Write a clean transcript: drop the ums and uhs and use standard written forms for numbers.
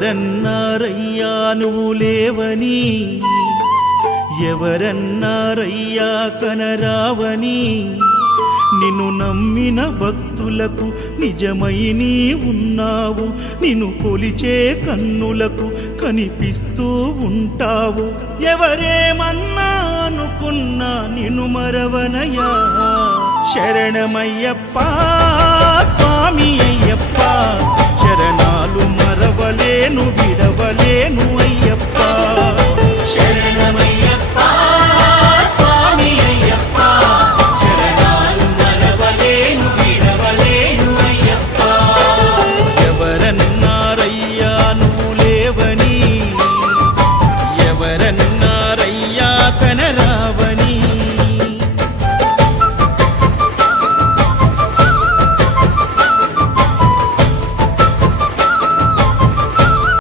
ఎవరన్నారయ్యా నువ్వు లేవని, ఎవరన్నారయ్యా కనరావని, నిన్ను నమ్మిన భక్తులకు నిజమై నీ ఉన్నావు, నిన్ను కొలిచే కన్నులకు కనిపిస్తూ ఉంటావు. ఎవరేమన్నా అనుకున్నా నిన్ను మరవనయ్యా. శరణమయ్యప్ప స్వామి అయ్యప్ప, శరణాలు మరవలేను విడవలేను అయ్యప్ప.